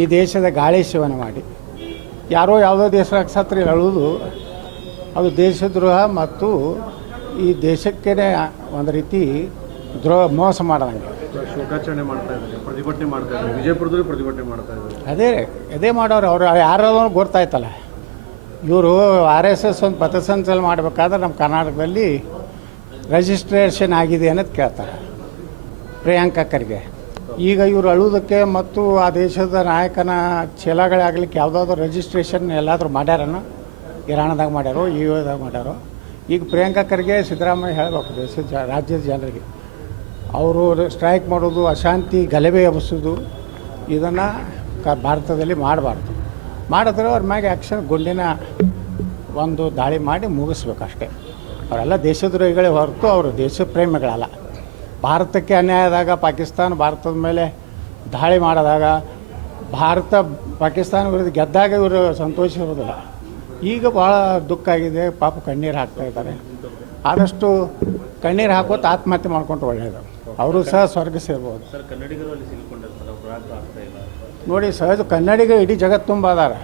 ಈ ದೇಶದ ಗಾಳಿ ಸೇವನೆ ಮಾಡಿ ಯಾರೋ ಯಾವುದೋ ದೇಶ ಸತ್ರಿ ಅಳುವುದು ಅದು ದೇಶದ್ರೋಹ ಮತ್ತು ಈ ದೇಶಕ್ಕೇ ಒಂದು ರೀತಿ ಮೋಸ ಮಾಡೋದಂಗೆ. ಶೋಕಾಚರಣೆ ಮಾಡ್ತಾ ಇದ್ದಾರೆ, ಪ್ರತಿಭಟನೆ ಮಾಡ್ತಾ ಇದ್ದಾರೆ, ವಿಜಯಪುರದಲ್ಲಿ ಪ್ರತಿಭಟನೆ ಮಾಡ್ತಾ ಇದ್ದಾರೆ. ಅದೇ ಮಾಡೋರು ಅವ್ರು ಯಾರೋ ಗೊತ್ತಾಯ್ತಲ್ಲ. ಇವರು RSS ಒಂದು ಪಥಸಂಚಲನ ಮಾಡಬೇಕಾದ್ರೆ ನಮ್ಮ ಕರ್ನಾಟಕದಲ್ಲಿ ರಿಜಿಸ್ಟ್ರೇಷನ್ ಆಗಿದೆ ಅನ್ನೋದು ಕೇಳ್ತಾರೆ ಪ್ರಿಯಾಂಕಾ ಖರ್ಗೆ. ಈಗ ಇವರು ಅಳುವುದಕ್ಕೆ ಮತ್ತು ಆ ದೇಶದ ನಾಯಕನ ಚೀಲಗಳಾಗಲಿಕ್ಕೆ ಯಾವುದಾದ್ರೂ ರಿಜಿಸ್ಟ್ರೇಷನ್ ಎಲ್ಲಾದರೂ ಮಾಡ್ಯಾರನೋ, ಇರಾಣದಾಗ ಮಾಡ್ಯಾರೋ, UAದಾಗ ಮಾಡ್ಯಾರೋ. ಈಗ ಪ್ರಿಯಾಂಕಾ ಖರ್ಗೆ ಸಿದ್ದರಾಮಯ್ಯ ಹೇಳಬೇಕು ದೇಶದ ರಾಜ್ಯದ ಜನರಿಗೆ, ಅವರು ಸ್ಟ್ರೈಕ್ ಮಾಡೋದು, ಅಶಾಂತಿ ಗಲಭೆ ಎಬ್ಬಿಸೋದು ಇದನ್ನು ಭಾರತದಲ್ಲಿ ಮಾಡಬಾರ್ದು. ಮಾಡಿದ್ರೆ ಅವ್ರ ಮ್ಯಾಗೆ ಆ್ಯಕ್ಷನ್ ಗುಂಡಿನ ಒಂದು ದಾಳಿ ಮಾಡಿ ಮುಗಿಸ್ಬೇಕಷ್ಟೇ. ಅವರೆಲ್ಲ ದೇಶದ್ರೋಹಿಗಳೇ ಹೊರತು ಅವರು ದೇಶ ಪ್ರೇಮಿಗಳಲ್ಲ. ಭಾರತಕ್ಕೆ ಅನ್ಯಾಯ ಆದಾಗ ಪಾಕಿಸ್ತಾನ ಭಾರತದ ಮೇಲೆ ದಾಳಿ ಮಾಡಿದಾಗ ಪಾಕಿಸ್ತಾನ ವಿರುದ್ಧ ಗೆದ್ದಾಗ ಇವರು ಸಂತೋಷಿರೋದಿಲ್ಲ. ಈಗ ಭಾಳ ದುಃಖ ಆಗಿದೆ, ಪಾಪ ಕಣ್ಣೀರು ಹಾಕ್ತಾಯಿದ್ದಾರೆ. ಆದಷ್ಟು ಕಣ್ಣೀರು ಹಾಕೋತ ಆತ್ಮಹತ್ಯೆ ಮಾಡ್ಕೊಂಡು ಒಳ್ಳೆಯದು, ಅವರು ಸಹ ಸ್ವರ್ಗ ಸೇರ್ಬೋದು. ನೋಡಿ ಸಹಜ ಕನ್ನಡಿಗ ಇಡೀ ಜಗತ್ತು ತುಂಬ ಅದಾರ.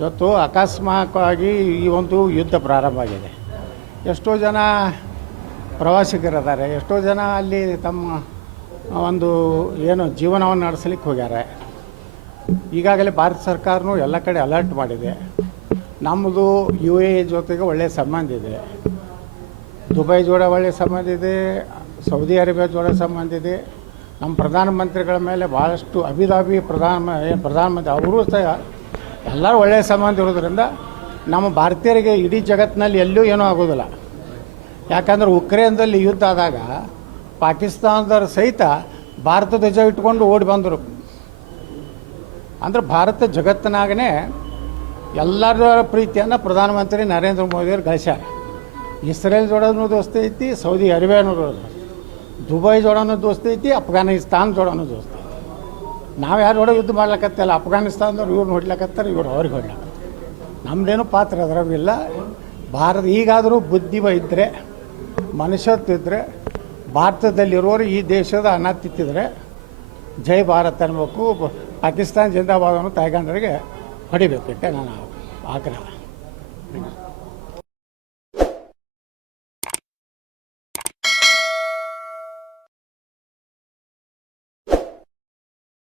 ಇವತ್ತು ಅಕಸ್ಮಾತ್ವಾಗಿ ಈ ಒಂದು ಯುದ್ಧ ಪ್ರಾರಂಭ ಆಗಿದೆ. ಎಷ್ಟೋ ಜನ ಪ್ರವಾಸಿಗರಿದ್ದಾರೆ, ಎಷ್ಟೋ ಜನ ಅಲ್ಲಿ ತಮ್ಮ ಒಂದು ಏನು ಜೀವನವನ್ನು ನಡೆಸಲಿಕ್ಕೆ ಹೋಗ್ಯಾರೆ. ಈಗಾಗಲೇ ಭಾರತ ಸರ್ಕಾರನೂ ಎಲ್ಲ ಕಡೆ ಅಲರ್ಟ್ ಮಾಡಿದೆ. ನಮ್ಮದು UAE ಜೊತೆಗೆ ಒಳ್ಳೆಯ ಸಂಬಂಧ ಇದೆ, ದುಬೈ ಜೋಡ ಒಳ್ಳೆಯ ಸಂಬಂಧ ಇದೆ, ಸೌದಿ ಅರೇಬಿಯಾ ಜೋಡ ಸಂಬಂಧ ಇದೆ. ನಮ್ಮ ಪ್ರಧಾನಮಂತ್ರಿಗಳ ಮೇಲೆ ಭಾಳಷ್ಟು ಅಭಿದಾಭಿ ಪ್ರಧಾನಮಂತ್ರಿ ಅವರು ಸಹ ಎಲ್ಲರೂ ಒಳ್ಳೆಯ ಸಂಬಂಧ ಇರೋದ್ರಿಂದ ನಮ್ಮ ಭಾರತೀಯರಿಗೆ ಇಡೀ ಜಗತ್ತಿನಲ್ಲಿ ಎಲ್ಲೂ ಏನೂ ಆಗೋದಿಲ್ಲ. ಯಾಕಂದ್ರೆ ಉಕ್ರೇನ್ದಲ್ಲಿ ಯುದ್ಧ ಆದಾಗ ಪಾಕಿಸ್ತಾನದವ್ರ ಸಹಿತ ಭಾರತ ಧ್ವಜ ಇಟ್ಕೊಂಡು ಓಡಿ ಬಂದರು. ಅಂದ್ರೆ ಭಾರತ ಜಗತ್ತಿನಾಗೇ ಎಲ್ಲರ ಪ್ರೀತಿಯನ್ನು ಪ್ರಧಾನಮಂತ್ರಿ ನರೇಂದ್ರ ಮೋದಿಯವರು ಗಳಿಸ್ಯಾರ. ಇಸ್ರೇಲ್ ಜೋಡನೂ ದೋಸ್ತಿ ಐತಿ, ಸೌದಿ ಅರೇಬಿಯಾನೂ ದುಬೈ ಜೋಡನೂ ದೋಸ್ತಿ ಐತಿ, ಅಫ್ಘಾನಿಸ್ತಾನ ಜೋಡನೂ ದೋಸ್ತಿ ಐತಿ. ನಾವು ಯಾರು ಜೋಡ ಯುದ್ಧ ಮಾಡ್ಲಕತ್ತಿಲ್ಲ. ಅಫ್ಘಾನಿಸ್ತಾನದವ್ರು ಇವ್ರನ್ನ ಹೊಡ್ಲಕತ್ತಾರೆ, ಇವ್ರು ಅವ್ರಿಗೆ ಹೊಡ್ಲಕತ್ತಾರೆ. ನಮ್ಮದೇನು ಪಾತ್ರ ಅದರಾಗಿಲ್ಲ. ಭಾರತ ಈಗಾದರೂ ಬುದ್ಧಿ ಇದ್ದರೆ, ಮನುಷ್ಯತ್ವ ಇದ್ದರೆ, ಭಾರತದಲ್ಲಿರೋರು ಈ ದೇಶದ ಅನ್ನ ತಿತ್ತಿದ್ರೆ ಜೈ ಭಾರತ್ ಅನ್ಬೇಕು. ಪಾಕಿಸ್ತಾನ ಜಿಂದಾಬಾದನ್ನು ತಾಯ್ಗಂಡರಿಗೆ ಹೊಡಿಬೇಕು. ನಾನು ಆಗ್ರಹ.